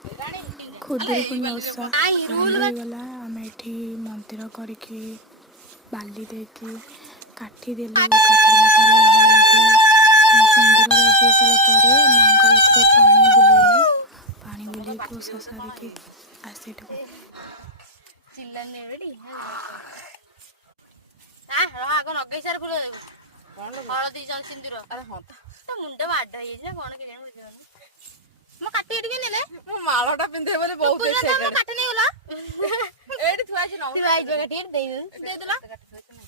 ଖୁଦୁରୁକୁଣୀ ଓଷା ଆରମ୍ଭ ହେଇଗଲା। ଆମେ ଏଠି ମନ୍ଦିର କରିକି ବାଲି ଦେଇକି କାଠି ଦେଲୁ। କାଠି ଦେଲା ପରେ ହଳଦୀ ସିନ୍ଦୁର ଲଗେଇ ସାରିଲା ପରେ ମାଙ୍କ କତିରେ ପାଣି ବୁଲେଇଲୁ। ପାଣି ବୁଲେଇକି ଓଷା ସାରିକି ଆସିଲୁ। ଆଗ ଲଗେଇ ସାର ଫୁଲ ଦେବୁ ହଳଦୀ ସିନ୍ଦୁର ମୁଣ୍ଡ ମାଡ ହେଇଯାଇଛି କଣ କେଜାଣି ବୁଝିପାରୁନି। ମୋ କାଟି ଟିକେ ନେଲେ ମୋ ମାଳଟା ପିନ୍ଧିବେ ବୋଲି ବହୁତ କାଟି ନେଇଗଲା। ଏଇଠି ଥୁଆ ଅଛି ନଉ ଥୁଆ ହେଇଯିବ କାଟି ଦେଇଦେଲା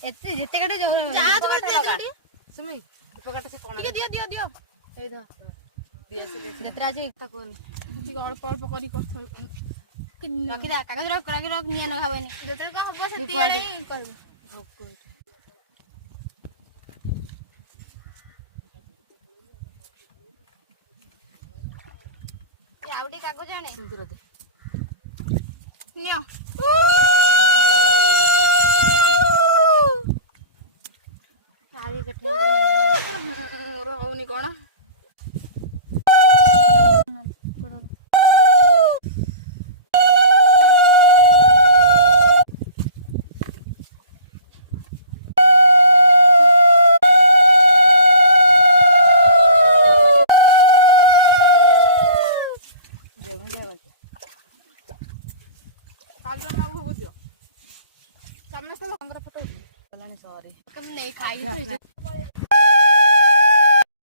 ଏତେ ଯେତେ କାଟି ଯାହା ତ କାଟି ସୁମି ଉପକାଟ ସେ କଣ ଟିକେ ଦିଅ ଦିଅ ଏଇ ଧ ଯେତେଟା ଅଛି ଠାକୁରନି ଟିକେ ଅଳ୍ପ ଅଳ୍ପ କରି କଥା ରଖିଦା କାଗଜ ରଖ ନିଆଁ ନଗାବନି ଯେତେବେଳେ କଣ ହବ ସେତିକିବେଳେ ହିଁ କରିବୁ। ଆଉ ଟିକେ କାଗଜ ଆଣେ ନିଅ ମୋର ହଉନି କଣ ସମସ୍ତେ ଫଟୋ ନେଇ ଖାଇ